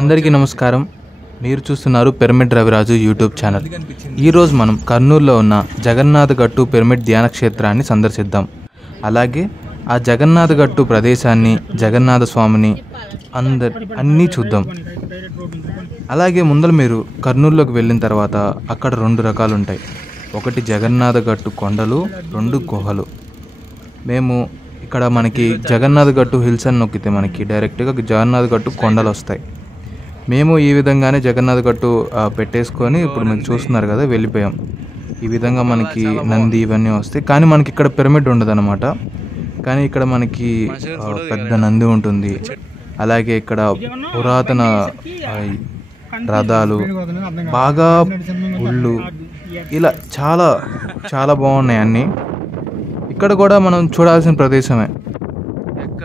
అందరికీ నమస్కారం. మీరు చూస్తున్నారు పిరమిడ్ రవిరాజు యూట్యూబ్ ఛానల్. ఈరోజు మనం కర్నూలులో ఉన్న జగన్నాథ గట్టు పిరమిడ్ ధ్యాన క్షేత్రాన్ని సందర్శిద్దాం. అలాగే ఆ జగన్నాథ గట్టు ప్రదేశాన్ని, జగన్నాథ స్వామిని అన్నీ చూద్దాం. అలాగే ముందర మీరు కర్నూలులోకి వెళ్ళిన తర్వాత అక్కడ 2 రకాలు ఉంటాయి. ఒకటి జగన్నాథ గట్టు కొండలు, 2 గుహలు. మేము ఇక్కడ మనకి జగన్నాథ గట్టు హిల్స్ అని నొక్కితే మనకి డైరెక్ట్గా జగన్నాథ గట్టు కొండలు వస్తాయి. మేము ఈ విధంగానే జగన్నాథ గట్టు పెట్టేసుకొని ఇప్పుడు మీరు చూస్తున్నారు కదా, వెళ్ళిపోయాం. ఈ విధంగా మనకి నంది ఇవన్నీ వస్తాయి. కానీ మనకి ఇక్కడ పిరమిడ్ ఉండదు అనమాట. కానీ ఇక్కడ మనకి పెద్ద నంది ఉంటుంది. అలాగే ఇక్కడ పురాతన రథాలు, బాగా గుళ్ళు, ఇలా చాలా చాలా బాగున్నాయి అన్నీ. ఇక్కడ కూడా మనం చూడాల్సిన ప్రదేశమే,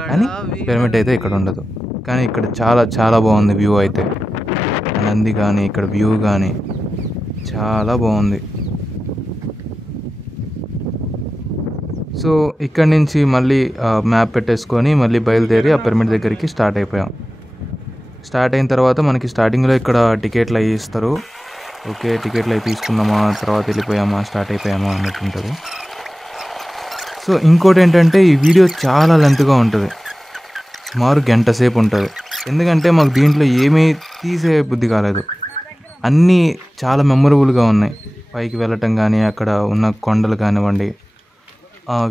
కానీ పిరమిడ్ అయితే ఇక్కడ ఉండదు. కానీ ఇక్కడ చాలా చాలా బాగుంది వ్యూ అయితే. నంది కానీ ఇక్కడ వ్యూ కానీ చాలా బాగుంది. సో ఇక్కడ నుంచి మళ్ళీ మ్యాప్ పెట్టేసుకొని మళ్ళీ బయలుదేరి ఆ పిరమిడ్ దగ్గరికి స్టార్ట్ అయిపోయాం. స్టార్ట్ అయిన తర్వాత మనకి స్టార్టింగ్లో ఇక్కడ టికెట్లు అవి ఇస్తారు. ఓకే, టికెట్లు అవి తీసుకున్నామా, తర్వాత వెళ్ళిపోయామా, స్టార్ట్ అయిపోయామా అన్నట్టు ఉంటుంది. సో ఇంకోటి ఏంటంటే ఈ వీడియో చాలా లెంత్గా ఉంటుంది, సుమారు 1 గంట సేపు ఉంటుంది. ఎందుకంటే మాకు దీంట్లో ఏమీ తీసే బుద్ధి కాలేదు. అన్నీ చాలా మెమొరబుల్గా ఉన్నాయి. పైకి వెళ్ళటం కానీ, అక్కడ ఉన్న కొండలు కానివ్వండి,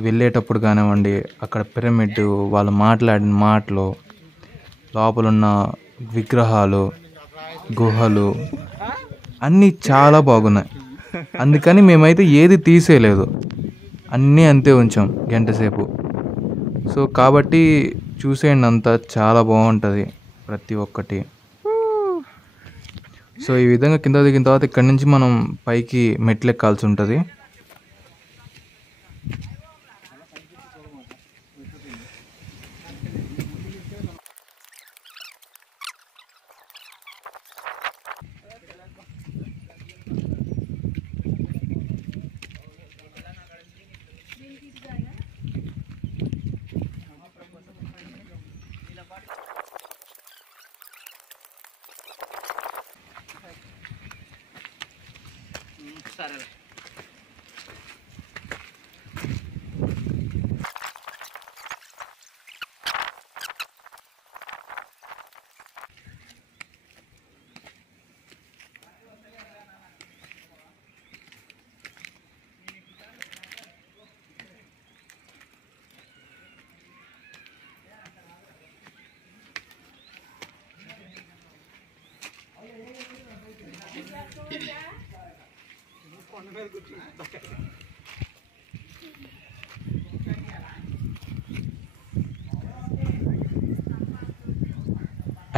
వెళ్ళేటప్పుడు కానివ్వండి, అక్కడ పిరమిడ్, వాళ్ళు మాట్లాడిన మాటలు, లోపలున్న విగ్రహాలు, గుహలు అన్నీ చాలా బాగున్నాయి. అందుకని మేమైతే ఏది తీసేయలేదు, అన్నీ అంతే ఉంచాం 1 గంట సేపు. సో కాబట్టి చూసేయండి, అంతా చాలా బాగుంటుంది ప్రతి ఒక్కటి. సో ఈ విధంగా కింద దిగిన తర్వాత ఇక్కడ నుంచి మనం పైకి మెట్లు ఎక్కాల్సి ఉంటుంది.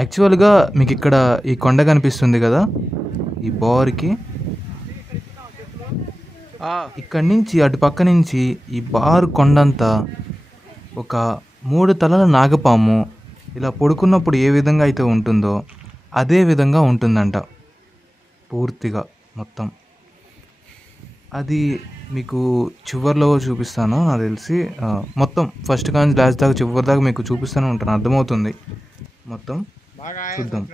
యాక్చువల్గా మీకు ఇక్కడ ఈ కొండ కనిపిస్తుంది కదా, ఈ బోర్కి ఇక్కడి నుంచి అటు పక్క నుంచి ఈ బారు కొండంతా ఒక 3 తలల నాగపాము ఇలా పడుకున్నప్పుడు ఏ విధంగా అయితే ఉంటుందో అదే విధంగా ఉంటుందంట పూర్తిగా మొత్తం. అది మీకు చివరిలో చూపిస్తాను, నాకు తెలిసి మొత్తం ఫస్ట్ కానీ లాస్ట్ దాకా చివరి దాకా మీకు చూపిస్తూనే ఉంటాను, అర్థమవుతుంది మొత్తం. చూద్దాం.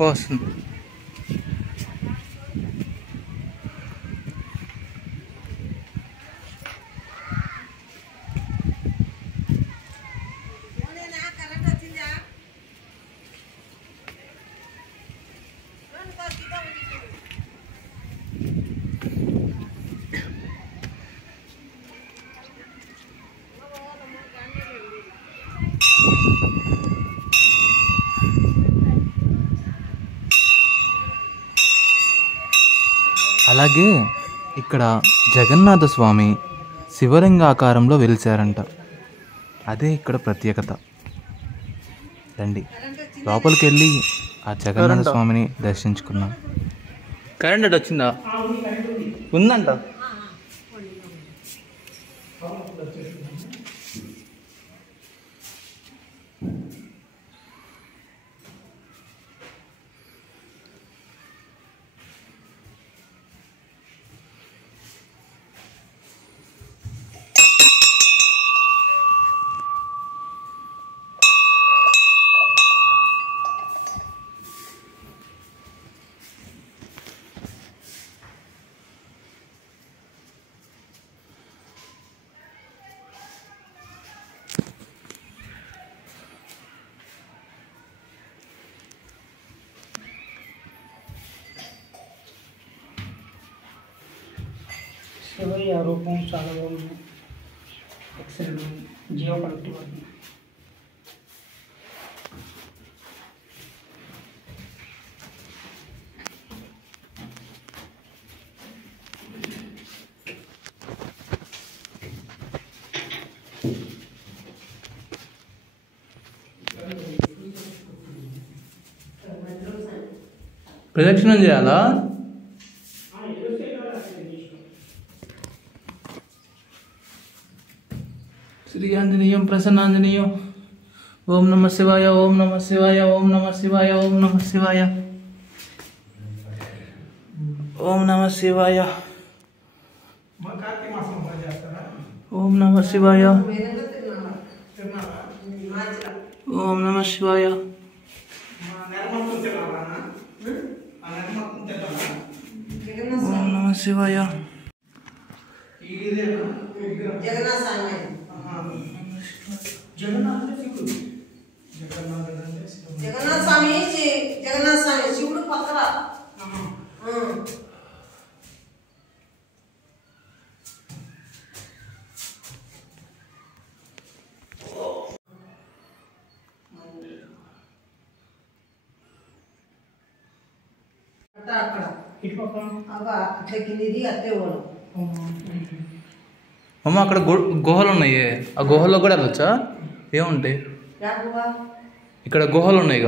వస్తుంది. అలాగే ఇక్కడ జగన్నాథ స్వామి శివలింగ ఆకారంలో వెలిశారంట. అదే ఇక్కడ ప్రత్యేకత. రండి లోపలికి వెళ్ళి ఆ జగన్నాథ స్వామిని దర్శించుకున్నాం. కరెంట్ అటు వచ్చిందా? ఉందంట. శివయ్య రూపం చాలా బాగుంది. ఎక్సలెంట్ జీవ కలెక్టివ్ వర్క్. ప్రదక్షిణం చేయాలా? శ్రీ ఆంజనేయం ప్రసన్నాంజనేయం. ఓం నమ శివాయ, ఓం నమ శివాయ, ఓం నమ శివాయ, ఓం నమ శివాయ, ఓం నమ శివాయ, ఓం నమ శివాయ, ఓం నమ శివాయ, ఓం నమ శివాయ. జగన్నాథ స్వామి శివుడు పక్కన. అక్కడ అట్లా కిందిది అత్తే పోవడం. అమ్మ అక్కడ గుహలు ఉన్నాయి. ఆ గుహల్లో కూడా వెళ్ళొచ్చా? ఏముంటాయి ఇక్కడ? గుహలు ఉన్నాయి.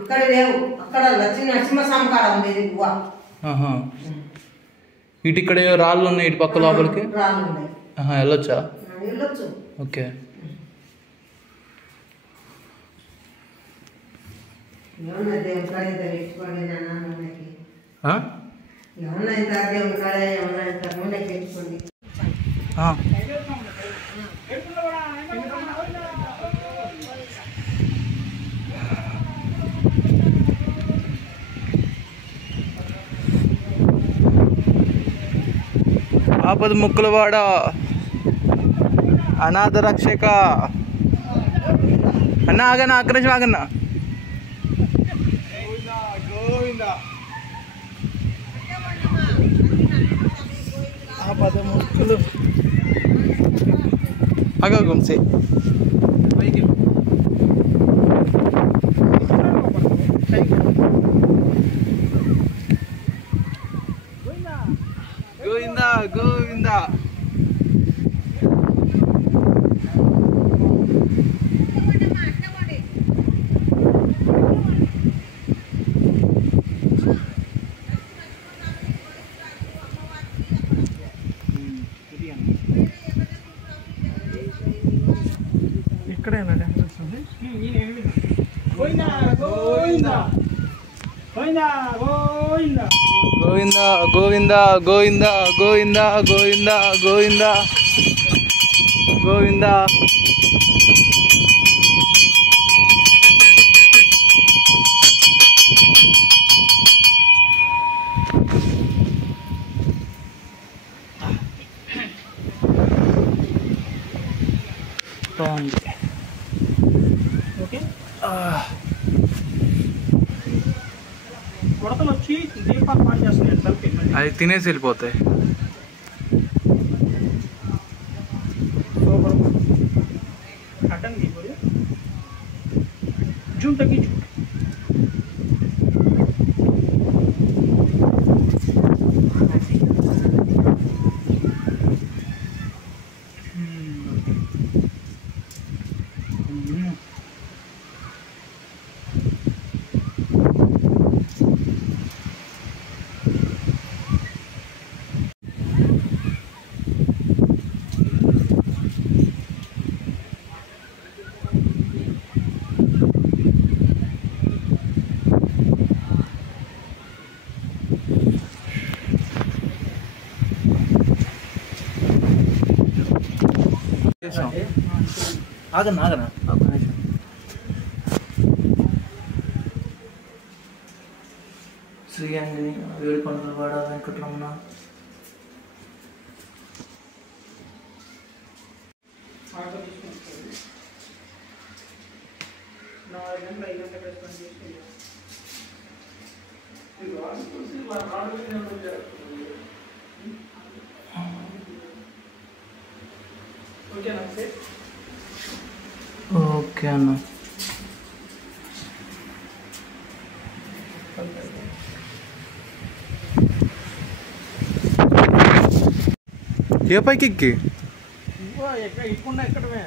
ఇక్కడ లేవు. అక్కడ లక్ష్మీ నరసింహస్వామి కాడ ఉండేది గుహ. ఇటు ఇక్కడ రాళ్ళు ఉన్నాయి. ఇటు పక్క లోపలికి రాళ్ళు ఉన్నాయి. వెళ్ళొచ్చా? వెళ్ళొచ్చు. ఓకే. ఏమన్నా దేవుని కాడ ఇంత పెట్టుకోండి నాన్నకి. ఏమన్నా ఇంత దేవుని కాడ ఏమన్నా ఇంత నూనె పెట్టుకోండి. ఆపద ముక్కులవాడ అనాథ రక్షక అన్న ఆగన్నా, అక్కడ ఆగన్నా. ఆపద ముక్కులు అగంసే గోవిందా గోవిందా. ఎక్కడైనా డ్యాన్స్ వస్తుంది. గోవిందా గోవిందా గోవిందా గోవిందా గోవిందా గోవిందా గోవిందా గోవిందా గోవిందా గోవిందా గోవిందా. బాగుంది. ఓకే. ఉడతలు వచ్చి దీపాలు పాడు చేస్తున్నాయి. అవి తినేసి వెళ్ళిపోతాయి. అడ్డం దిగిపోయి జూమ్ తగ్గించు. నిమిషం ఆగనా ఒక్క నిమిషం. శ్రీ ఆంజనేయ ఏడుకొండలవాడ వెంకటరమణ. ఓకే అన్న. ఏ పైకి ఎక్కి ఇక్కడ ఎక్కడమే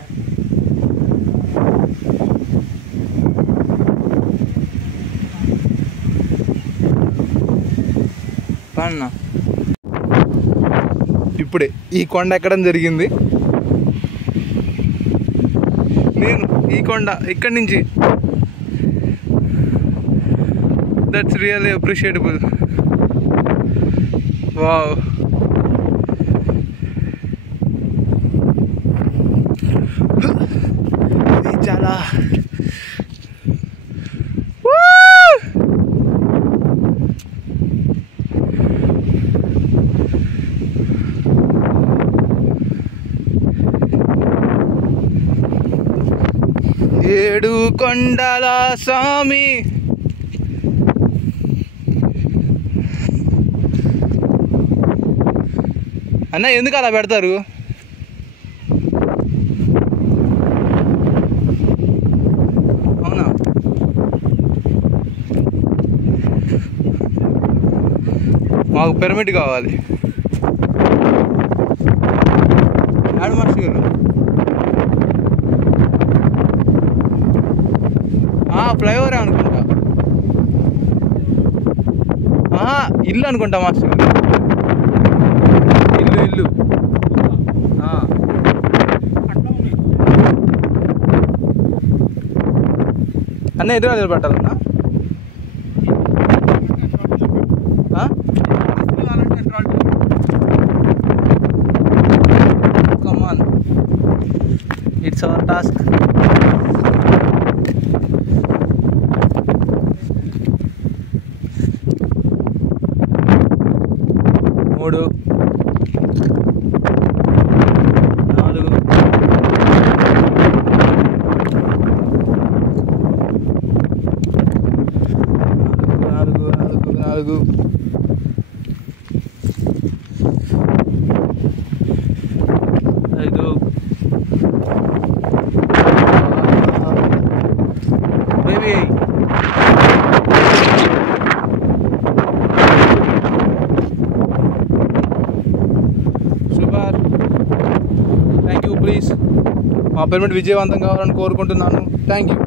అన్న ఇప్పుడే ఈ కొండ ఎక్కడం జరిగింది. నేను ఈ కొండ ఇక్కడి నుంచి దట్స్ రియల్లీ అప్రిషియేటబుల్. వావ్. ఇది చాలా ఏడు కొండల స్వామి. అన్న ఎందుకు అలా పెడతారు? అవునా? మాకు పిరమిడ్ కావాలి. ఆడు మాస్టర్ గారు ఫ్లైఓవర్ అనుకుంటా. ఇల్లు అనుకుంటా మాస్టర్ గారు. ఇల్లు అన్న ఎదురు నిలబెట్టాలన్నా. Come on, it's our task. మూడు 4 4 5 baby. Super. Thank you. Please మా పిరమిడ్ విజయవంతం కావాలని కోరుకుంటున్నాను. Thank you.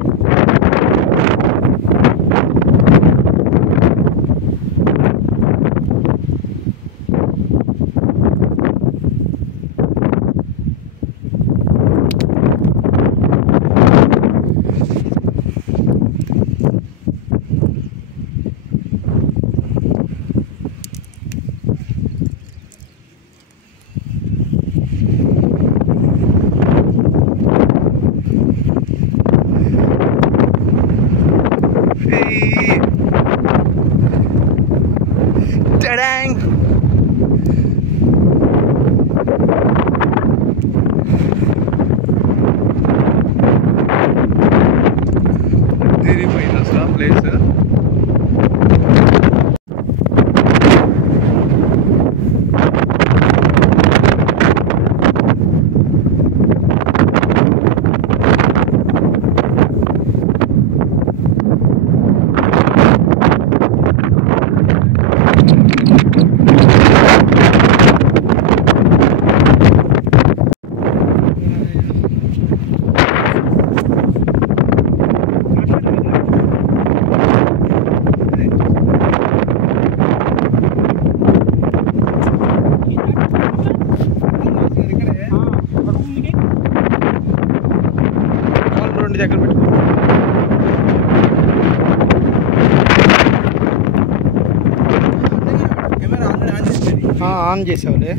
Ta-dang! తిరిగిపోయింది అసలు ప్లేస్. దగ్గర పెట్టుకో. ఆన్ చేసావులే.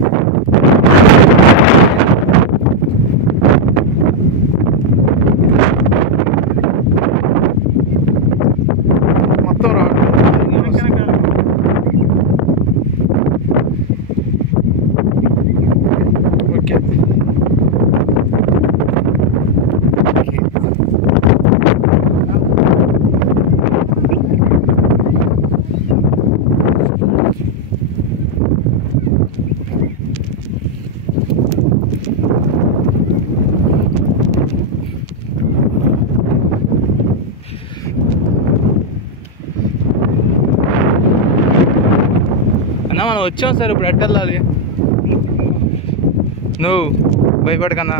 అన్న మనం వచ్చాం సార్, ఇప్పుడు ఎట్ట వెళ్ళాలి? నువ్వు భయపడకన్నా.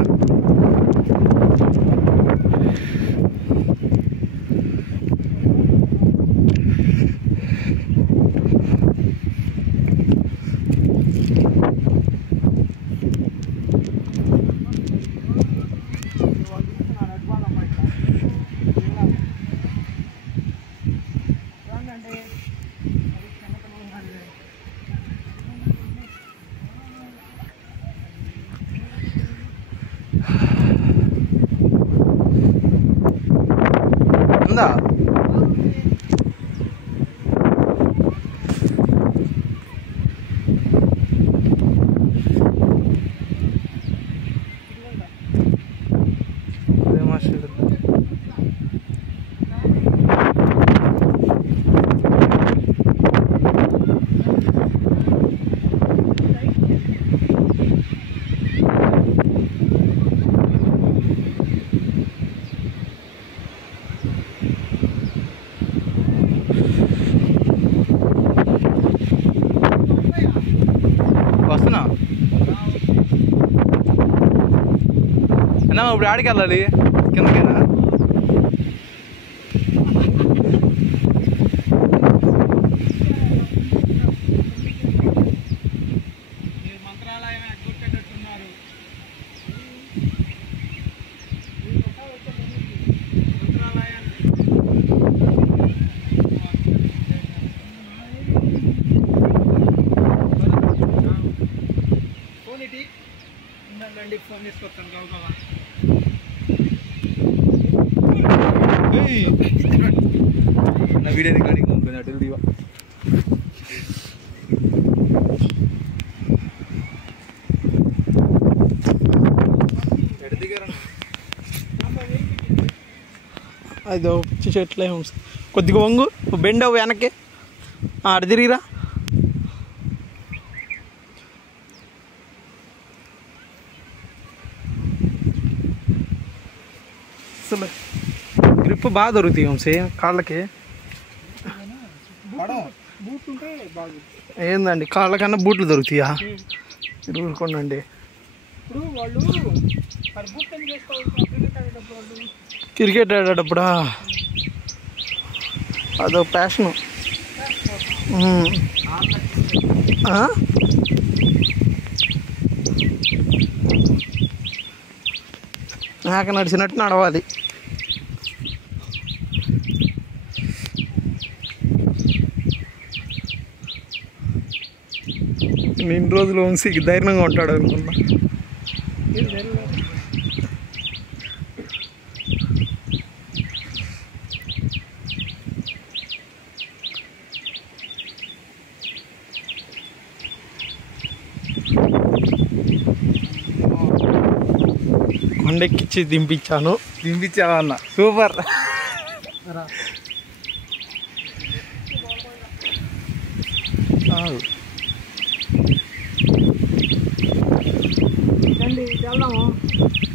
ఉందా? వస్తున్నా అన్నా. ఇప్పుడు ఆడికి వెళ్ళాలి, కిందకేనా? మంత్రాలయం ఎగ్గొట్టేటట్టున్నారు. ఫోన్ ఇటీ ఉండండి, ఫోన్ తీసుకొస్తాను గౌరవ. నా వీడియో రికార్డింగ్ ఉంటుంది, అటు దివా. అదో పిచ్చి చెట్లే కొద్దిగా వంగు, బెండ్ అవ్వు వెనక్కి, అటు తిరిగిరా. అసలు గ్రిప్ బాగా దొరుకుతాయి వంశీ కాళ్ళకి. ఏందండి కాళ్ళకన్నా బూట్లు దొరుకుతాయా? ఊరుకోండి. క్రికెట్ ఆడేటప్పుడా అదో ప్యాషను. నాకు నడిచినట్టు నడవాలి. ఇన్ని రోజులు వంశీకి ధైర్యంగా ఉంటాడు అనుకున్నా. కొండెక్కిచ్చి దింపించాను. దింపించావన్న, సూపర్.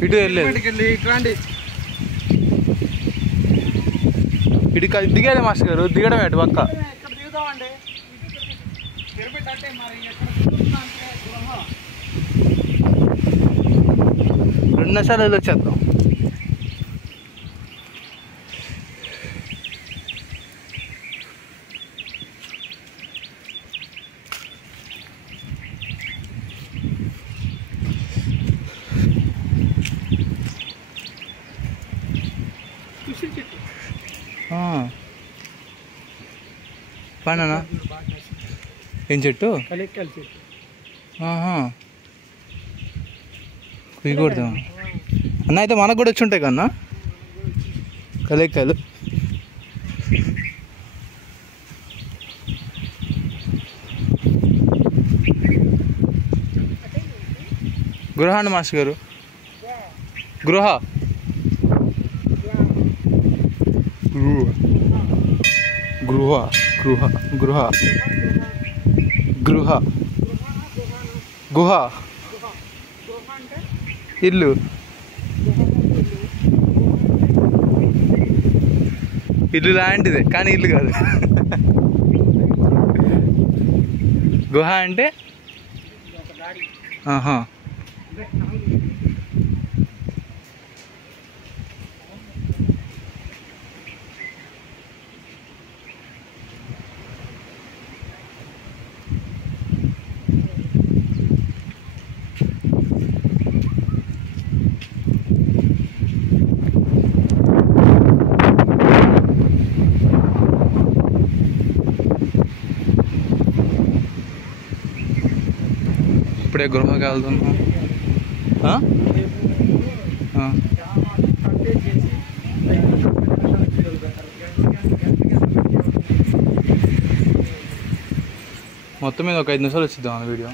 ఇటు వెళ్ళలేదు, ఇటు దిగాలి మాస్టర్ గారు. దిగడం ఎటు పక్క? రెండు నిమిషాలు వెళ్ళి వచ్చేద్దాం. పండనా? ఏం చెట్టు? కలిక్కలు చెట్టు. కుయ్యకూడదు అన్న. అయితే మనకు కూడా వచ్చి ఉంటాయి కన్నా కలిక్కలు. గృహాండ మాస్టర్ గారు, గృహ గృహ గృహ గృహ గృహ గుహ ఇల్లు. ఇల్లు లాంటిదే కానీ ఇల్లు కాదు. గుహ అంటే ఆహా. ఇప్పుడే గృహకి వెళ్తున్నాం. మొత్తం మీద ఒక 5 నిమిషాలు వచ్చిద్దాం వీడియో.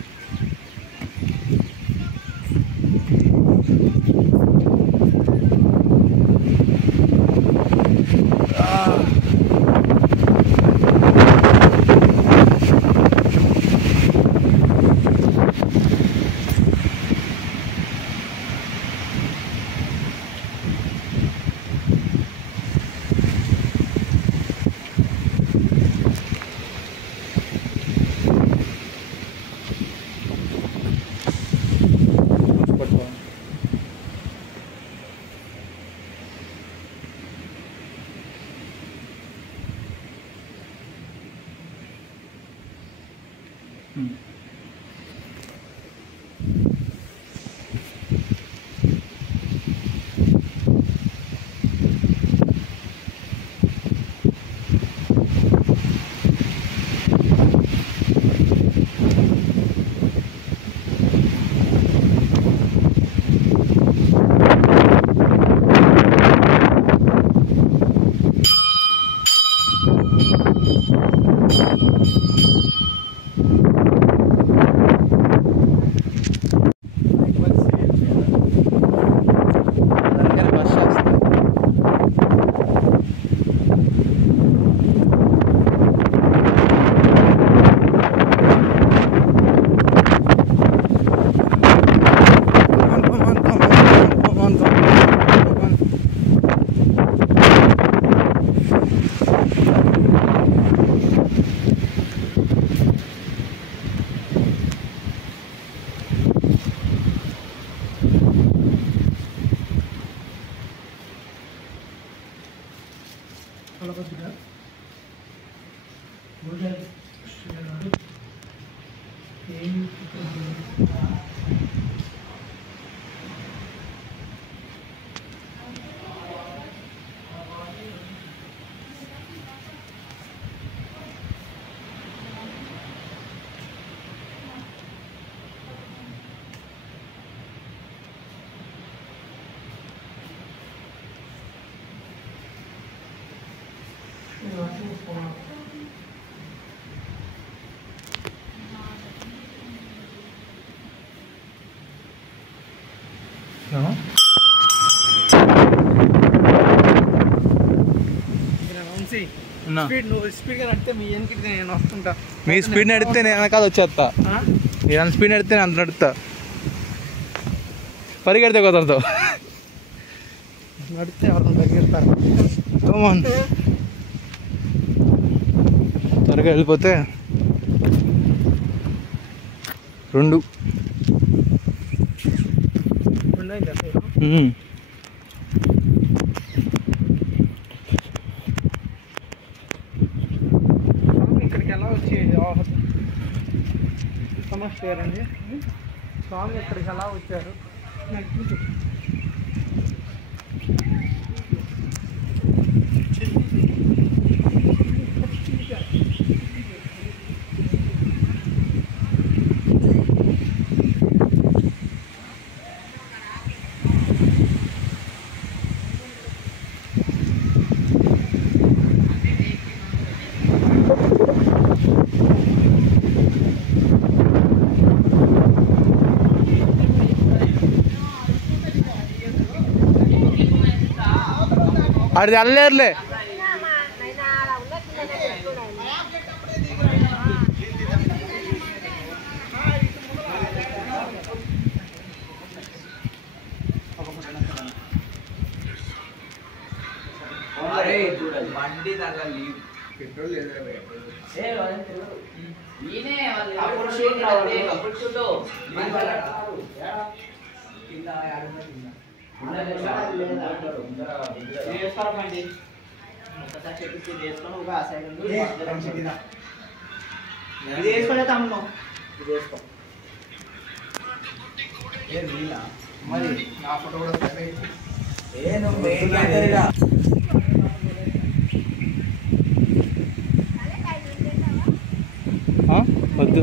మీ స్పీడ్ నడిస్తే నేను వెనకాల వచ్చేస్తా. మీరు అంత స్పీడ్ నడితే నేను అంత నడుస్తా. పరిగెడితే కుదరదు. నడితే ఎవరైనా పరిగెడతారు. త్వరగా వెళ్ళిపోతే 2 ఇక్కడికి ఎలా వచ్చేది సమస్య అండి. స్వామి ఇక్కడికి ఎలా వచ్చారు? అది అల్లేరులే. బండి దాంట్లో వేసుకోలే తమ్ముడు మరి నా ఫోటో కూడా వద్దు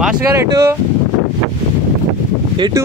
మాస్టర్ గారు ఎటు ఎటు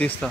తీస్తా.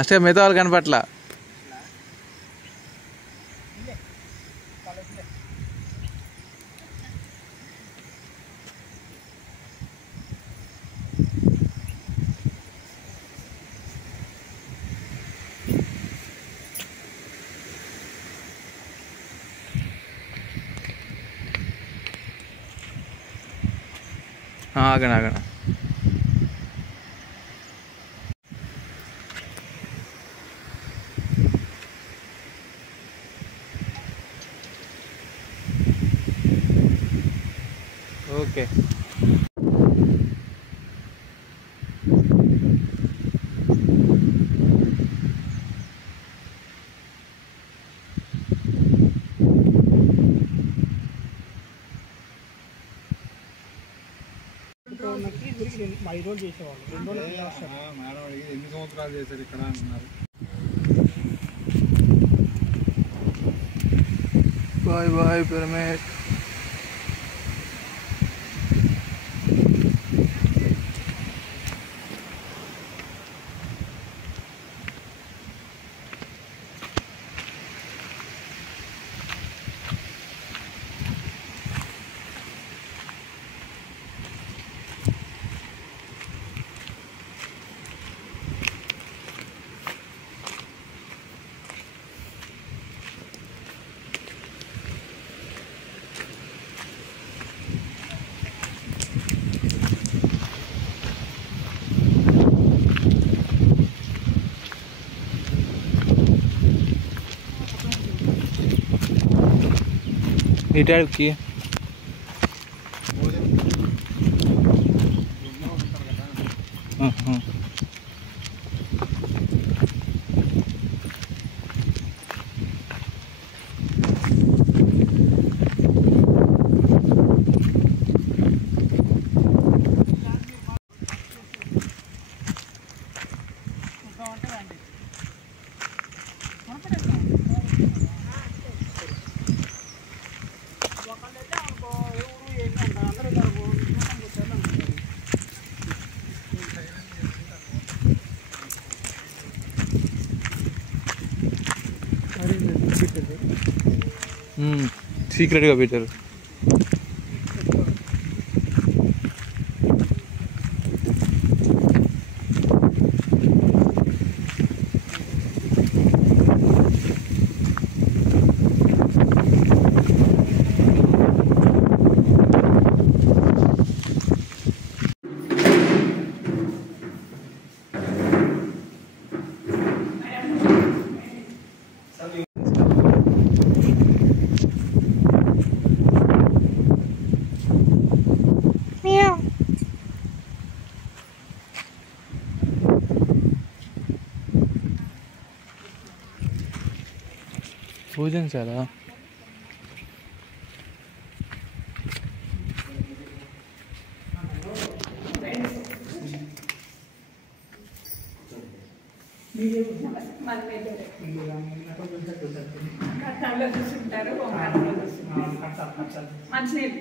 అష్టే మిగతా వాళ్ళు కనపట్ల. ఆగండి ఆగండి. ఓకే. ఎన్ని సంవత్సరాలు చేశారు ఇక్కడ అన్నారు. Bye bye pyramid. ఈ టైప్కి సీక్రెట్గా పెట్టారు. పూజించాలా? చూసుంటారు మంచినీళ్ళు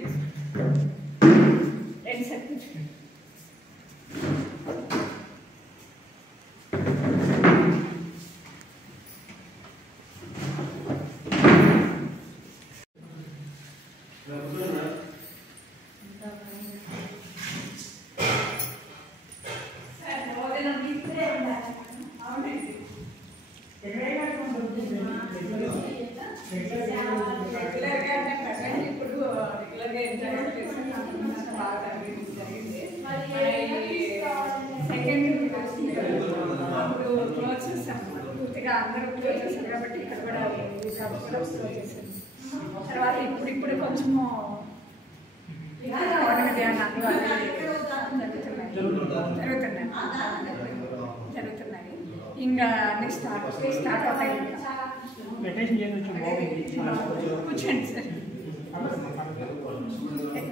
పూర్తిగా అందరూ క్లోజ్ చేశారు కాబట్టి ఇక్కడ కూడా క్లోజ్ చేశారు. తర్వాత ఇప్పుడు కొంచెము జరుగుతున్నాయి. ఇంకా అన్ని స్టార్ట్ అవుతాయి. కూర్చోండి సార్.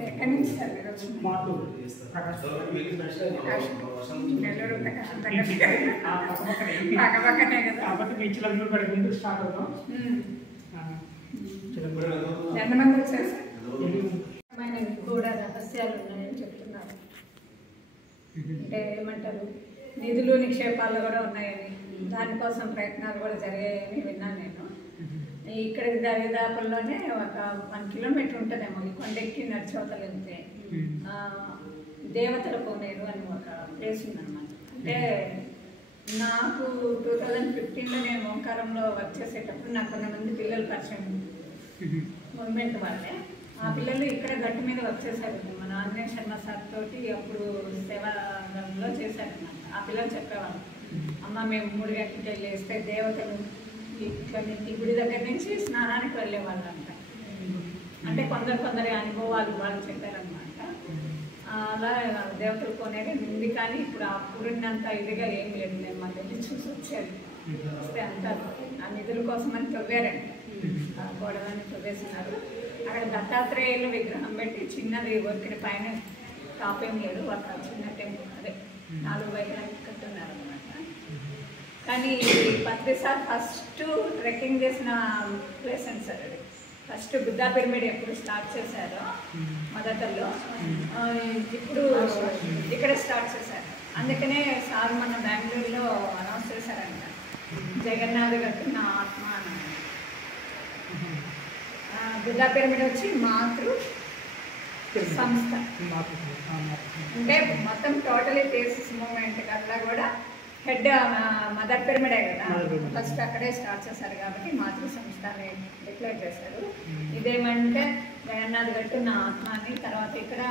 ఎక్కడి నుంచి సార్ మీరు వచ్చింది? నెల్లూరు ప్రకాశం పక్కపక్కనే కదా. ఎంతమంది వచ్చారు సార్? కూడా రహస్యాలు ఉన్నాయని చెప్తున్నారు. అంటే ఏమంటారు, నిధులు నిక్షేపాలు కూడా ఉన్నాయని, దానికోసం ప్రయత్నాలు కూడా జరిగాయని విన్నాను నేను. ఇక్కడ దరిదాపుల్లోనే ఒక 1 కిలోమీటర్ ఉంటుందేమో ఈ కొండెక్కి నడిచవతలు వెళ్తే దేవతల కోనేరు అని ఒక ప్లేస్ ఉందన్నమాట. అంటే నాకు 2015లో నేను ఓంకారంలో వర్క్ చేసేటప్పుడు నాకు కొంతమంది పిల్లలు పరిచయం మూమెంట్ వాళ్ళే. ఆ పిల్లలు ఇక్కడ గట్టు మీద వర్క్ చేశారు. మన ఆంజనేయ శర్మ సార్ తోటి అప్పుడు సేవాలో చేశారన్నమాట. ఆ పిల్లలు చెప్పేవాళ్ళు, అమ్మ మేము 3 గంటలకు వెళ్ళి వేస్తే దేవతలు ఇట్లా ఈ గుడి దగ్గర నుంచి స్నానానికి వెళ్ళేవాళ్ళు అంట. అంటే కొందరి అనుభవాలు వాళ్ళు చెప్పారనమాట. అలా దేవతలు కొనేది ఉంది, కానీ ఇప్పుడు ఆ పూరినంత ఇదిగా ఏం లేదు. నేను మా వెళ్ళి చూసి వచ్చాను. వస్తే అంతా ఆ నిధుల కోసం అని తవ్వారంట, గోడలని తవ్వేస్తున్నారు. అక్కడ దత్తాత్రేయులు విగ్రహం పెట్టి చిన్నది వర్కిన పైన టాప్ ఏం లేదు, ఒక చిన్న టెంపుల్ అదే 4 వైపులా కట్టున్నారు అనమాట. కానీ పత్రిసార్ ఫస్ట్ ట్రెక్కింగ్ చేసిన ప్లేస్ అండి సార్ అది. ఫస్ట్ బుద్ధా పిరమిడ్ ఎప్పుడు స్టార్ట్ చేశారో మొదటలో, ఇప్పుడు ఇక్కడే స్టార్ట్ చేశారు. అందుకనే సార్ మన బెంగళూరులో అనౌన్స్ చేశారంట, జగన్నాథ్ గట్టు నా ఆత్మ అని. బుద్ధా పిరమిడ్ వచ్చి మాతృ సంస్థ, అంటే మొత్తం టోటలీ థీసిస్ మూమెంట్ అట్లా కూడా హెడ్ మదర్ పిరమిడే కదా, ఫస్ట్ అక్కడే స్టార్ట్ చేశారు. కాబట్టి మాతృ సంస్థ అని డిక్లేర్ చేశారు. ఇదేమంటే జగన్నాథ్ గట్టు నా ఆత్మ అని. తర్వాత ఇక్కడ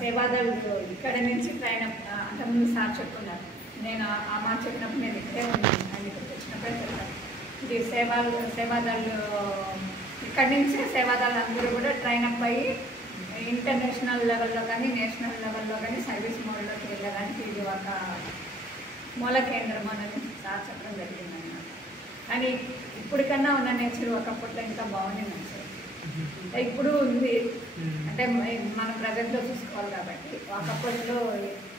సేవాదళ్ ఇక్కడ నుంచి ట్రైన్ అంతకుముందు సార్ చెప్తున్నారు. నేను ఆ మాట చెప్పినప్పుడు నేను ఇక్కడే ఉన్నాను, ఆయన ఇక్కడికి వచ్చినప్పుడే చెప్పాను. ఇది సేవాదళ్ ఇక్కడి నుంచి సేవాదళ్ అందరూ కూడా ట్రైన్ అప్ అయ్యి ఇంటర్నేషనల్ లెవెల్లో కానీ నేషనల్ లెవెల్లో కానీ సర్వీస్ మోడ్లోకి వెళ్ళడానికి ఇది ఒక మూల కేంద్రం అనేది సార్ చెప్పడం జరిగిందన్నమాట. కానీ ఇప్పటికన్నా ఉన్న నేచర్ ఒకప్పట్లో ఇంకా బాగుంది నేచర్. ఇప్పుడు ఉంది అంటే మనం ప్రజెంట్లో చూసుకోవాలి కాబట్టి. ఒకప్పట్లో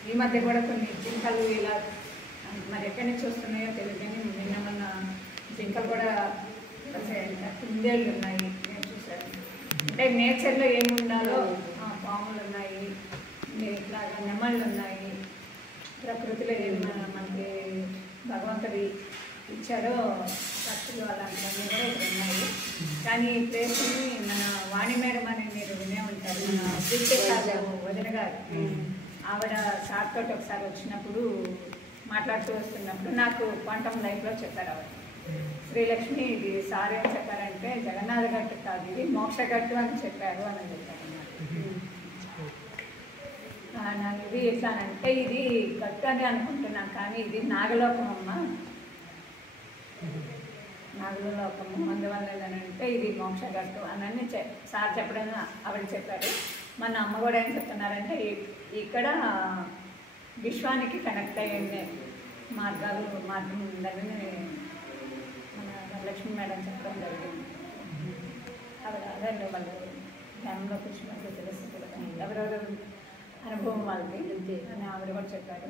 ఈ మధ్య కూడా కొన్ని జింకలు ఇలా మరి ఎక్కడి నుంచి వస్తున్నాయో తెలియదు, కానీ నిన్న మొన్న జింకలు కూడా కుందేళ్ళు ఉన్నాయి నేను చూసాను. అంటే నేచర్లో ఏమి ఉండాలో పాములు ఉన్నాయి, ఇట్లా నెమళ్ళు ఉన్నాయి, ప్రకృతిలో ఏమి మనకి భగవంతుడి ఇచ్చారో శక్తులు అలాంటివన్నీ కూడా ఇక్కడ ఉన్నాయి. కానీ ఈ ప్లేస్ని మన వాణి మేడం అని మీరు వినే ఉంటారు, మన దీక్ష వదిన గారు. ఆవిడ సార్ తోటి ఒకసారి వచ్చినప్పుడు మాట్లాడుతూ వస్తున్నప్పుడు నాకు క్వాంటమ్ లైఫ్లో చెప్పారు ఆవిడ, శ్రీలక్ష్మి ఇది సార్ ఏం చెప్పారంటే జగన్నాథ గట్టు కాదు ఇది మోక్ష గట్టు అని చెప్పారు అని చెప్పారు అన్నమాట. నాకు ఇది ఎట్లా అంటే ఇది గట్టు అని అనుకుంటున్నాను, కానీ ఇది నాగలోకం అమ్మ, నాగలోకము. అందువల్ల ఏంటంటే ఇది మోక్ష గట్టు అని సార్ చెప్పడం ఆవిడ చెప్పారు. మన అమ్మ కూడా ఏం చెప్తున్నారంటే ఇక్కడ విశ్వానికి కనెక్ట్ అయ్యే మార్గం ఉందని మన లక్ష్మీ మేడం చెప్పడం జరిగింది. ఆవిడ అదే వాళ్ళ ధ్యానంలో కూర్చున్నప్పుడు తెలుసు కూడా, ఎవరెవరు అనుభవం వాళ్ళది అని ఆవిడ కూడా చెప్పారు.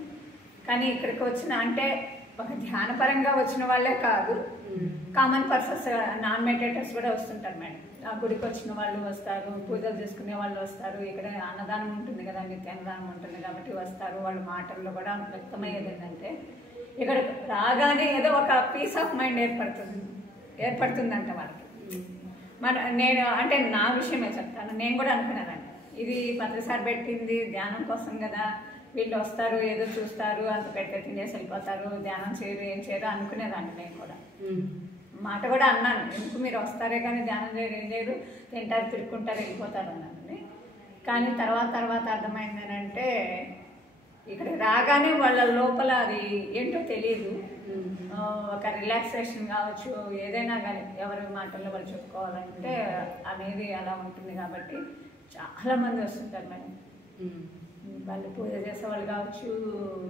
కానీ ఇక్కడికి వచ్చిన అంటే ఒక ధ్యానపరంగా వచ్చిన వాళ్ళే కాదు, కామన్ పర్సన్స్ నాన్ మెడిటేటర్స్ కూడా వస్తుంటారు మేడం. ఆ గుడికి వచ్చిన వాళ్ళు వస్తారు, పూజలు చేసుకునే వాళ్ళు వస్తారు. ఇక్కడ అన్నదానం ఉంటుంది కదా, నిత్య అన్నదానం ఉంటుంది కాబట్టి వస్తారు. వాళ్ళ మాటల్లో కూడా వ్యక్తమయ్యేది ఏంటంటే ఇక్కడ రాగానే ఏదో ఒక పీస్ ఆఫ్ మైండ్ ఏర్పడుతుందంట వాళ్ళకి. నేను అంటే నా విషయమే చెప్తాను, నేను కూడా అనుకున్నానంట ఇది పత్రిసారి పెట్టింది ధ్యానం కోసం కదా, వీళ్ళు వస్తారు ఏదో చూస్తారు అంత పెట్టి తినేసి వెళ్ళిపోతారు, ధ్యానం చేయరు ఏం చేయరు అనుకునేదాన్ని. నేను కూడా మాట కూడా అన్నాను, ఎందుకు మీరు వస్తారే కానీ ధ్యానం చేయరు ఏం చేయరు, తింటారు తిరుక్కుంటారు వెళ్ళిపోతారు అన్నాను. కానీ తర్వాత అర్థమైంది ఏంటంటే ఇక్కడ రాగానే వాళ్ళ లోపల అది ఏంటో తెలియదు, ఒక రిలాక్సేషన్ కావచ్చు ఏదైనా కానీ ఎవరి మాటల్లో వాళ్ళు చెప్పుకోవాలంటే అనేది అలా ఉంటుంది. కాబట్టి చాలామంది వస్తుంటారు మేడం, వాళ్ళు పూజ చేసేవాళ్ళు కావచ్చు,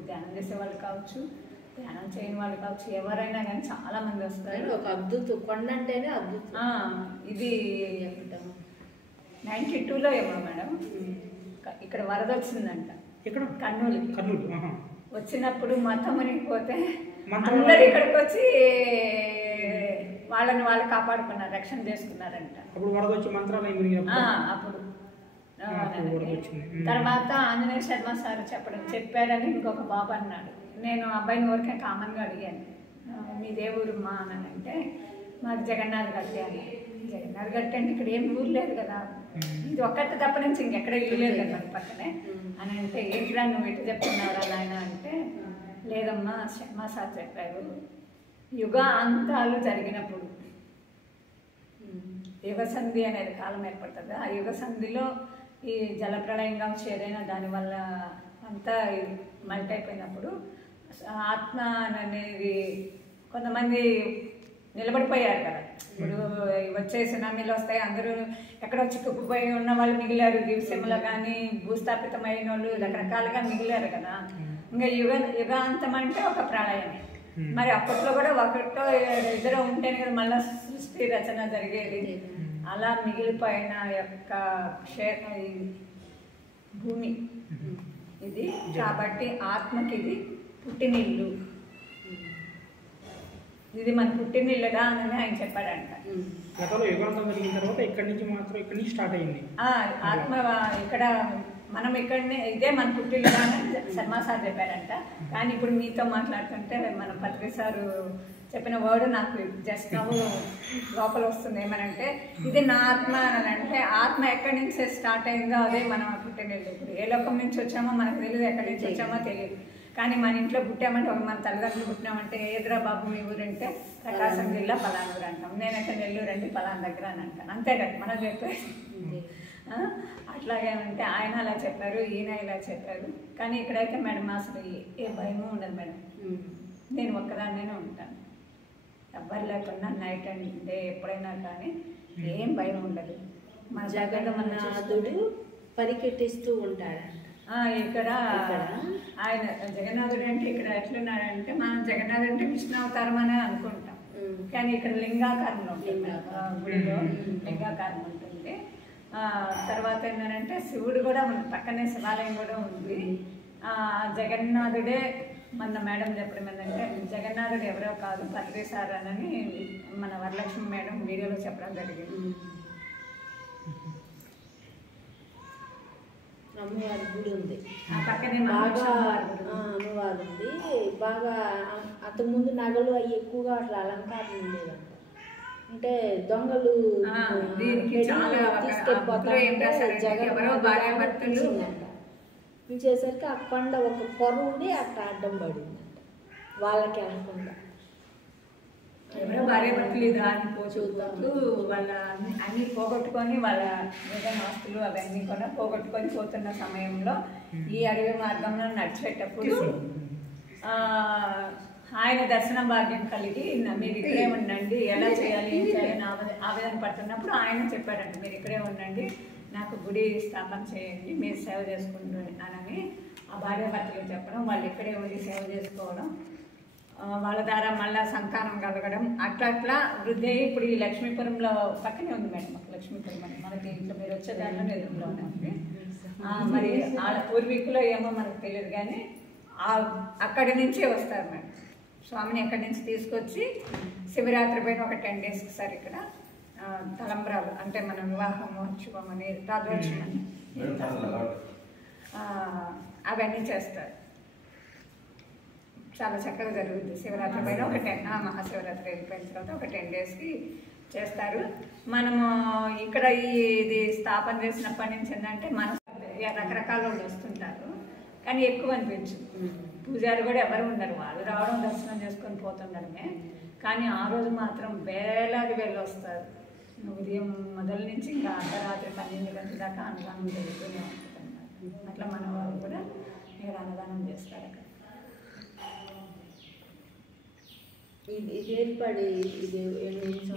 ధ్యానం చేసేవాళ్ళు కావచ్చు, ధ్యానం చేయని వాళ్ళు కావచ్చు, ఎవరైనా కానీ చాలామంది వస్తారు. ఒక అద్భుతం కొండ అంటేనే అద్భుతం. ఇది 92లో ఏమో మేడం ఇక్కడ వరద వచ్చిందంట. ఇక్కడ కర్నూలుకి కర్నూలు వచ్చినప్పుడు మొత్తం మునిగిపోతే అందరు ఇక్కడికి వచ్చి వాళ్ళని వాళ్ళు కాపాడుకున్నారు, రక్షణ చేసుకున్నారంట. అప్పుడు వరద వచ్చి మంత్రాలయం అప్పుడు తర్వాత ఆంజనేయ శర్మ సార్ చెప్పారని ఇంకొక బాబు అన్నాడు. నేను అబ్బాయిని ఊరికే కామన్గా అడిగాను, మీ దేవుడు మా అని అంటే మాది జగన్నాథ్ గట్టి అని. జగన్నాథ్ గట్టి అంటే ఇక్కడ ఏం ఊరు లేదు కదా, ఇది ఒక్కటి తప్ప నుంచి ఇంకెక్కడ ఇల్లు లేదు కదా మన పక్కనే అని అంటే, ఏంటిరా నువ్వు ఎటు చెప్తున్నారా నాయన అంటే, లేదమ్మా శర్మ సార్ చెప్పారు, యుగాంతాలు జరిగినప్పుడు యుగసంధి అనేది కాలం ఏర్పడుతుంది. ఆ యుగసంధిలో ఈ జలప్రళయం కావచ్చు ఏదైనా దానివల్ల అంతా మల్ట్ అయిపోయినప్పుడు ఆత్మ అనేది కొంతమంది నిలబడిపోయారు కదా. ఇప్పుడు వచ్చే సునామీలు వస్తాయి, అందరూ ఎక్కడో చిక్కుకుపోయి ఉన్న వాళ్ళు మిగిలారు, దివసంలో కానీ భూస్థాపితమైన వాళ్ళు రకరకాలుగా మిగిలారు కదా. ఇంకా యుగాంతం అంటే ఒక ప్రళయమే. మరి అప్పట్లో కూడా ఒకటో ఇద్దరు ఉంటేనే కదా మళ్ళీ సృష్టి రచన జరిగేది. అలా మిగిలిపోయిన యొక్క భూమి ఇది కాబట్టి ఆత్మకి ఇది పుట్టినిల్లు, ఇది మన పుట్టినిల్లుగా అని ఆయన చెప్పాడంట. గతంలో యుగాంతం జరిగిన తర్వాత ఇక్కడి నుంచి స్టార్ట్ అయింది ఆత్మ. ఇక్కడ మనం ఇక్కడనే ఇదే మన పుట్టిల్లుగా అని శర్మ సార్ చెప్పారంట. కానీ ఇప్పుడు మీతో మాట్లాడుతుంటే మన పత్రి సారు చెప్పిన వర్డ్ నాకు జస్ట్ నవ్వు లోపల వస్తుంది. ఏమనంటే ఇది నా ఆత్మ అని అంటే, ఆత్మ ఎక్కడి నుంచి స్టార్ట్ అయిందో అదే మనం పుట్టినిల్లు. ఇప్పుడు ఏ లోకం నుంచి వచ్చామో మనకు తెలియదు, ఎక్కడి నుంచి వచ్చామో తెలియదు. కానీ మన ఇంట్లో పుట్టామంటే ఒక మన తల్లిదండ్రులు పుట్టినామంటే ఏదిరా బాబు మీ ఊరంటే ప్రకాశం జిల్లా పలానూరు అంటాం, నేనైతే నెల్లూరు అండి పలానా దగ్గర అని అంటాను. అంతే కదా మనం చెప్పేది. అట్లాగే అంటే ఆయన అలా చెప్పారు, ఈయన ఇలా చెప్పారు. కానీ ఇక్కడైతే మేడం అసలు ఏ భయమూ ఉండదు మేడం. నేను ఒక్కదాన్నే ఉంటాను, ఎవ్వరు లేకుండా నైట్ అండ్ డే ఎప్పుడైనా కానీ ఏం భయం ఉండదు. మన జగన్నాథుడు పరికెట్టిస్తూ ఉంటాడు ఇక్కడ. ఆయన జగన్నాథుడు అంటే ఇక్కడ ఎట్లున్నాడంటే, మనం జగన్నాథుడు అంటే విష్ణు అవతారం అనే అనుకుంటాం, కానీ ఇక్కడ లింగాకారం ఉంటుంది, గుడిలో లింగాకారం ఉంటుంది. తర్వాత ఏంటంటే శివుడు కూడా మన పక్కనే శివాలయం కూడా ఉంది. జగన్నాథుడే మన మేడం చెప్పడం ఏంటంటే, జగన్నాథుడు ఎవరో కాదు పత్రి సార్ అని మన వరలక్ష్మి మేడం వీడియోలో చెప్పడం జరిగింది. అమ్మవారి గుడి ఉంది, ఆ పక్కనే బాగా అమ్మవారు ఉంది. బాగా అంతకుముందు నగలు అవి ఎక్కువగా అట్లా అలంకారం ఉండేదంట. అంటే దొంగలు పిలిచేసరికి ఆ కొండ ఒక పొర ఉండి అట్లా అడ్డం పడిందంట వాళ్ళకి అనకుండా. ఎవరో భార్య భర్తలు దాన్ని పోతూ వాళ్ళ అన్ని పోగొట్టుకొని వాళ్ళ ఏదైనా ఆస్తులు అవన్నీ కూడా పోగొట్టుకొని పోతున్న సమయంలో ఈ అడవి మార్గంలో నడిచేటప్పుడు ఆయన దర్శన భాగ్యం కలిగి మీరు ఇక్కడే ఉండండి, ఎలా చేయాలి ఏం చేయాలని ఆవేదన పడుతున్నప్పుడు ఆయన చెప్పాడండి, మీరు ఇక్కడే ఉండండి, నాకు గుడి స్థాపన చేయండి, మీరు సేవ చేసుకుంటారు అని ఆ భార్య భర్తలు చెప్పడం, వాళ్ళు ఇక్కడే ఉండి సేవ చేసుకోవడం, వాళ్ళ ద్వారా మళ్ళీ సంతానం కలగడం, అట్లా అట్లా వృద్ధి అయ్యి ఇప్పుడు ఈ లక్ష్మీపురంలో పక్కనే ఉంది మేడం. మాకు లక్ష్మీపురం అని మనకి ఇంట్లో మీరు వచ్చే దాంట్లో ఎదురులోనే ఉంది. మరి వాళ్ళ పూర్వీకులో ఏమో మనకు తెలియదు, కానీ అక్కడి నుంచే వస్తారు మేడం. స్వామిని ఎక్కడి నుంచి తీసుకొచ్చి శివరాత్రి పైన ఒక 10 days సార్ ఇక్కడ తలంబ్రాలు అంటే మన వివాహం మహోత్సవం అని రాజోత్సవం అని అవన్నీ చేస్తారు. చాలా చక్కగా జరుగుతుంది. శివరాత్రి పైన ఒక 10 మహాశివరాత్రి వెళ్ళిపోయిన తర్వాత ఒక 10 daysకి చేస్తారు. మనము ఇక్కడ ఇది స్థాపన చేసినప్పటి నుంచి ఏంటంటే మన రకరకాల వాళ్ళు వస్తుంటారు, కానీ ఎక్కువ అనిపించదు. పూజారు కూడా ఎవరు ఉండరు, వాళ్ళు రావడం దర్శనం చేసుకొని పోతుండడమే. కానీ ఆ రోజు మాత్రం వేలాది వేలు వస్తారు. ఉదయం మొదలు నుంచి ఇంకా అర్ధరాత్రి 12 గంటల దాకా అన్నదానం జరుగుతూనే ఉంటుంది. అట్లా మన వాళ్ళు కూడా ఇక్కడ అన్నదానం చేస్తారు. అక్కడ ఇది ఏర్పడి ఇది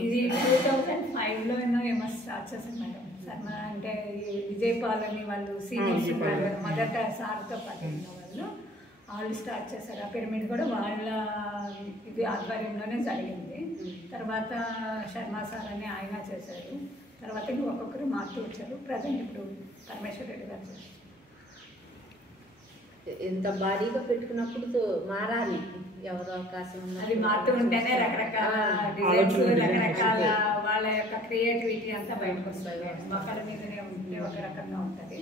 2005లో ఏమో స్టార్ట్ చేశారు మేడం. శర్మ అంటే విజయపాల్ అని వాళ్ళు సీనియర్స్ ఉన్నారు, మొదట సార్తో పాటు వాళ్ళు స్టార్ట్ చేశారు. ఆ పిరమిడ్ కూడా వాళ్ళ ఇది ఆధ్వర్యంలోనే జరిగింది. తర్వాత శర్మ సార్ అని ఆయన చేశారు. తర్వాత ఇంకా ఒక్కొక్కరు మారుతూ వచ్చారు. ప్రజెంట్ ఇప్పుడు పరమేశ్వర రెడ్డి గారు చేస్తారు. ఎంత భారీగా పెట్టుకున్నప్పుడు మారాలి, ఎవరు అవకాశం అది మారుతూ ఉంటేనే రకరకాల డిజైన్స్, రకరకాల వాళ్ళ యొక్క క్రియేటివిటీ అంతా బయటకు వస్తుంది. మొక్కల మీదనే ఉంటే ఒక రకంగా ఉంటుంది.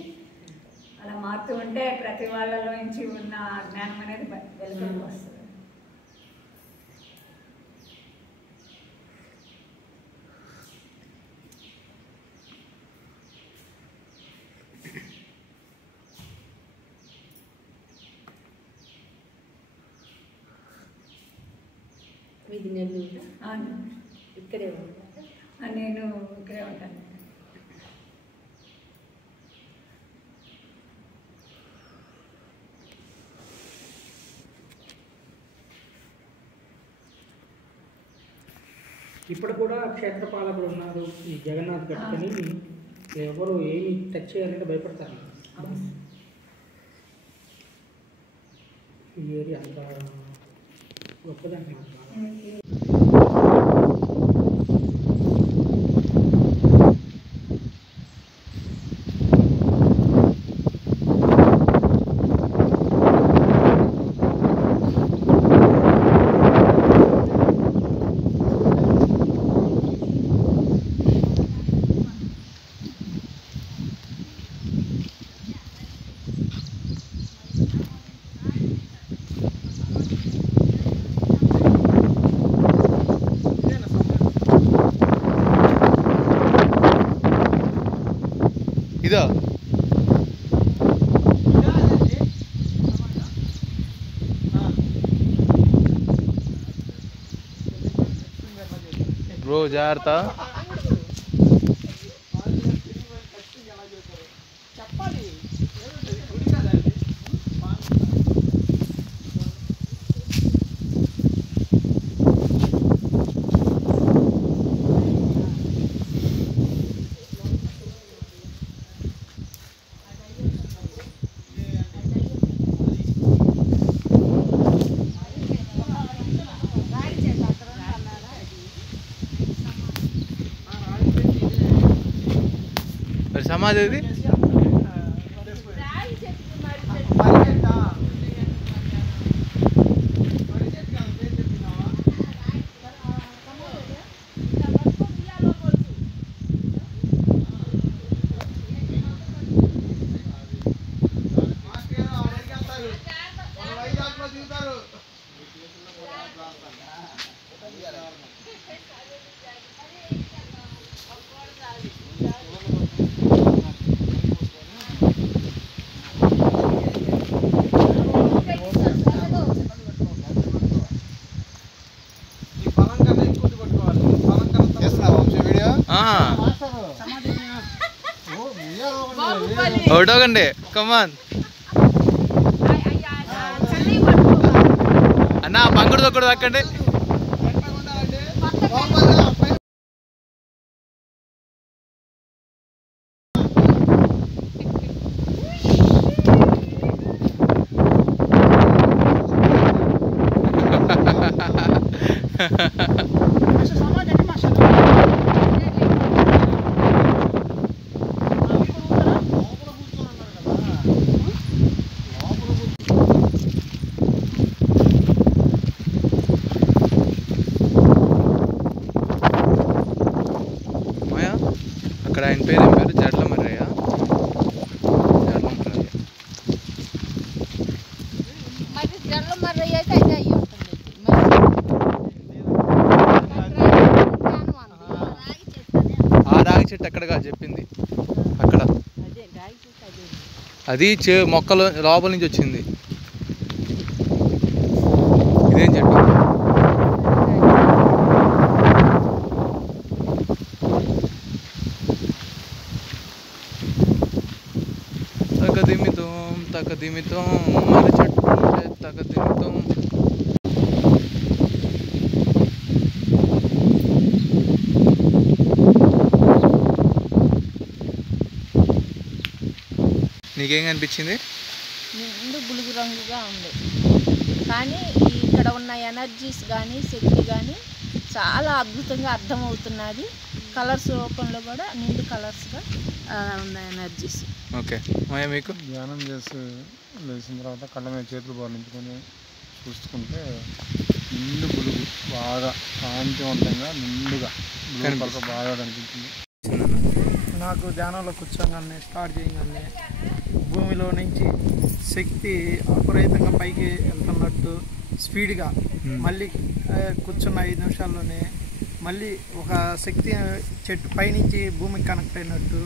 అలా మారుతూ ఉంటే ప్రతి వాళ్ళలో నుంచి ఉన్న జ్ఞానం అనేది వెలుగులోకి వస్తుంది. మీది నెల్లూరు? ఇక్కడే ఉంటారు? నేను ఇక్కడే ఉంటాను. ఇప్పుడు కూడా క్షేత్రపాలకులు ఉన్నారు ఈ జగన్నాథ్ గట్టుకొని ఎవరు ఏమి టచ్ చేయాలంటే భయపడతారు. ఈ ఏరియా అంత గొప్పదంటున్నారు. ఇదో బ్రో జాగ్రత్త. సమాధి అది ఒకటోకండి కమాన్ అన్న పంగుడు తొక్కడు దక్కండి. అక్కడ ఆయన పేరు ఏం పేరు? జడ్ల మర్రయ్య. జడ్ల మర్రయ్య మరి జడ్ల మర్రయ్య అయితే అదే అయ్యి ఉంటుంది. ఆ రాగి చెట్టు ఎక్కడగా చెప్పింది అక్కడ అది మొక్కల లోపల నుంచి వచ్చింది. ఇదేం చెట్టు? తకదిమితం మరి చెట్టు తకదిమితం. నీకేం కనిపించింది? నిండు బులుగు రంగుగా ఉంది, కానీ ఇక్కడ ఉన్న ఎనర్జీస్ కానీ శక్తి కానీ చాలా అద్భుతంగా అర్థమవుతున్నది. కలర్స్ ఓపెన్లో కూడా నిండు కలర్స్గా ఉన్నాయి ఎనర్జీస్. ఓకే మాయ మీకు? ధ్యానం చేసి లేచిన తర్వాత కళ్ళ మీద చేతులు బాలించుకొని చూసుకుంటే నిండు బులుగు బాగా కాంతివంతంగా నిండుగా కనుక బాగా కనిపించింది. నాకు ధ్యానంలో కూర్చోగానే స్టార్ట్ చేయగానే భూమిలో నుంచి శక్తి అపరితంగా పైకి వెళ్తున్నట్టు స్పీడ్గా మళ్ళీ కూర్చున్న 5 నిమిషాల్లోనే మళ్ళీ ఒక శక్తి చెట్టు పైనుంచి భూమికి కనెక్ట్ అయినట్టు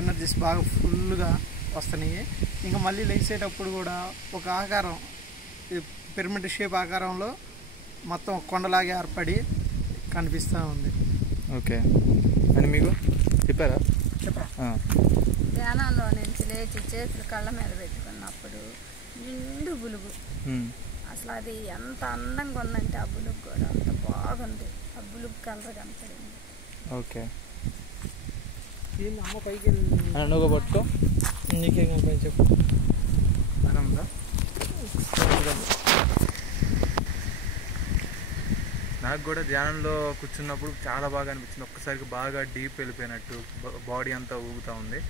ఎనర్జీస్ బాగా ఫుల్గా వస్తున్నాయి. ఇంకా మళ్ళీ లేచేటప్పుడు కూడా ఒక ఆకారం పిరమిడ్ షేప్ ఆకారంలో మొత్తం కొండలాగే ఏర్పడి కనిపిస్తూ ఉంది. ఓకే అని మీకు చెప్పారా? ధ్యానంలో నుంచి లేచి చేతులు కళ్ళ మీద పెట్టుకున్నప్పుడు నిండు బులుగు. అసలు అది ఎంత అందంగా ఉందంటే ఆ బులుగు కూడా అంత బాగుంది. ఆ బులుగు కలర్ కనపడింది. ఓకే అమ్మ పైకి నువ్వు పట్టుకో. నీకేం కనిపించి చెప్పు. నాకు కూడా ధ్యానంలో కూర్చున్నప్పుడు చాలా బాగా అనిపించింది. ఒక్కసారిగా బాగా డీప్ వెళ్ళిపోయినట్టు బాడీ అంతా ఊగుతూ ఉంది.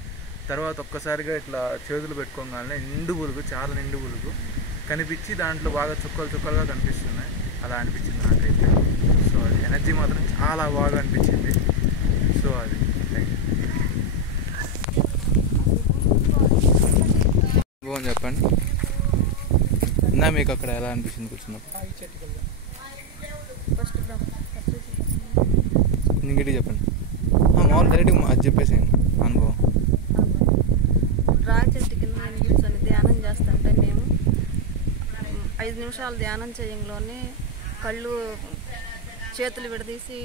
తర్వాత ఒక్కసారిగా ఇట్లా చేతులు పెట్టుకోగానే నిండు బులుగు, చాలా నిండు బులుగు కనిపించి దాంట్లో బాగా చుక్కలు చుక్కలుగా కనిపిస్తున్నాయి. అలా అనిపించింది నాకైతే. సో అది ఎనర్జీ మాత్రం చాలా బాగా అనిపించింది. సో అది బాగుంది. చెప్పండి నా మీకు అక్కడ ఎలా అనిపించింది కూర్చున్నప్పుడు? ఇంకటి చెప్పండి. మామూలు డైరెక్ట్గా అది చెప్పేసాను అనుభవం. రాగి చెట్టు కింద కూర్చొని ధ్యానం చేస్తుంటే మేము 5 నిమిషాలు ధ్యానం చేయంలోనే కళ్ళు చేతులు విడదీసి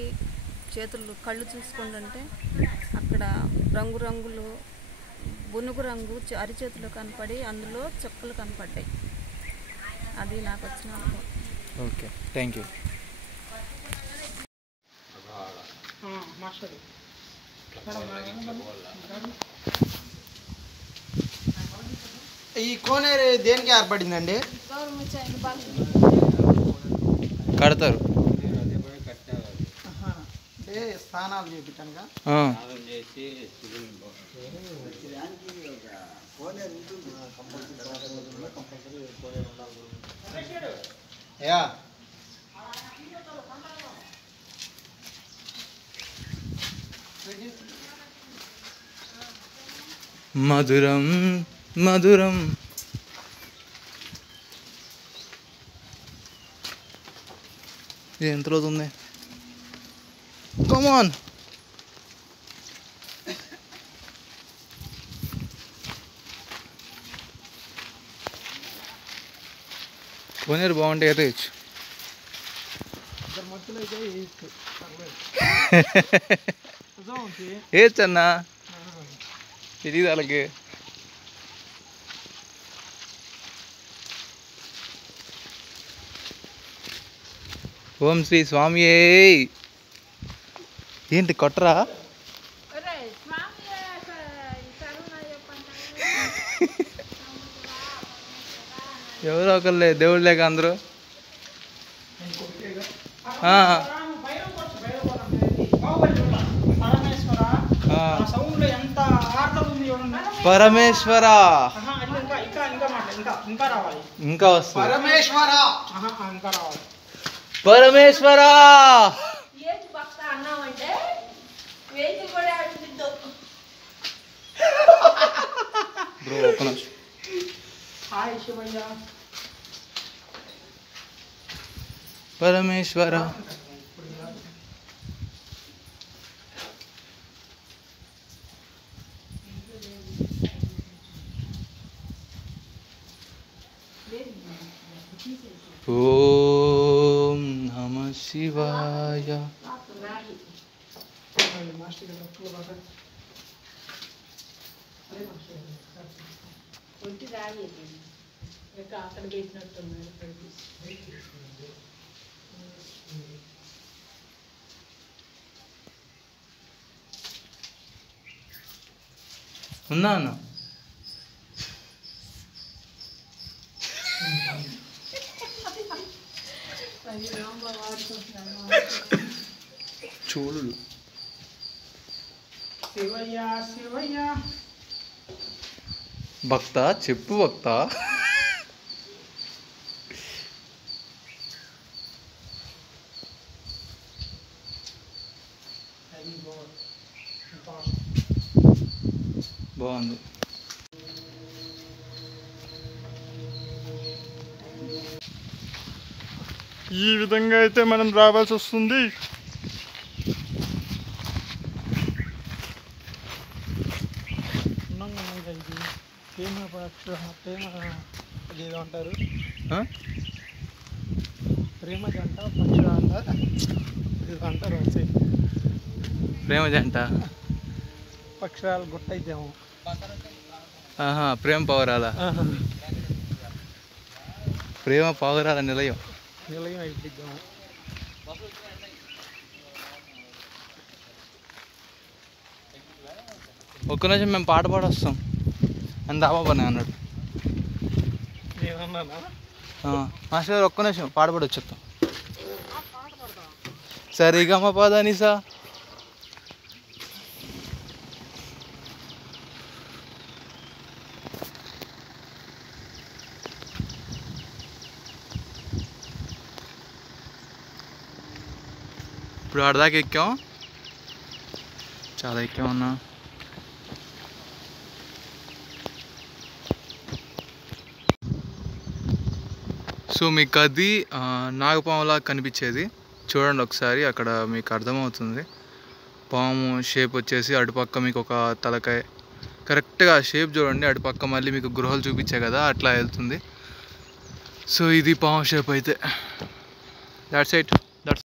కళ్ళు చూసుకుంటుంటే అక్కడ రంగురంగులు బునుగు రంగు అరిచేతులు కనపడి అందులో చుక్కలు కనపడ్డాయి. అది నాకు వచ్చిన అనుభవం. Okay thank you. ఈ కోనేరు దేనికి ఏర్పడిందండి? కడతారు అంటే స్నానాలు చేయించానుగా. యా మధురం మధురం ఇది ఎంత రోజు ఉంది? కమాన్ కోనేరు బాగుంటాయి అయితే ఏచ్చు అన్నా తెలియదు వాళ్ళకి. ఓం శ్రీ స్వామి. ఏంటి కొట్టరా? ఎవరో ఒకళ్ళే దేవుడు లేక అందరూ. పరమేశ్వర ఇంకా వస్తుంది. పరమేశ్వర పరమేశ్వర అన్నామంటే వెహికల్ కూడా బ్రో ఒక నిమిషం. పరమేశ్వర ఓం నమః శివాయ. ఒంటి రాగి ఇంకా అక్కడ పెట్టినట్టున్నారు. ఉన్నా అన్న చూడు శివయ్య శివయ్య. భక్త చెప్పు భక్త. బాగుంది. ఈ విధంగా అయితే మనం రావాల్సి వస్తుంది. ఏదో అంటారు ఆ? ప్రేమ జంట పక్షురాల ఏదో అంటారు. ప్రేమ జంట పక్షురాలు గుట్టయితేమో. ప్రేమ పావురాల. ప్రేమ పావురాల నిలయం. నిలయం అయిపోయిద్దాము. ఒక్క నిమిషం మేము పాట పాడొస్తాం అని దాబా పని అన్నాడు. నేనన్నానా? మాస్టర్ ఒక్క నిమిషం పాట పాడి వచ్చేస్తాం. సరిగమ పద నిసా. ఇప్పుడు ఆడదాకా ఎక్కాం, చాలా ఎక్కామన్నా. సో మీకు అది నాగపాములా కనిపించేది చూడండి ఒకసారి, అక్కడ మీకు అర్థమవుతుంది. పాము షేప్ వచ్చేసి అటుపక్క మీకు ఒక తలకాయ, కరెక్ట్గా షేప్ చూడండి. అటుపక్క మళ్ళీ మీకు గృహాలు చూపించే కదా, అట్లా వెళ్తుంది. సో ఇది పాము షేప్ అయితే. That's it.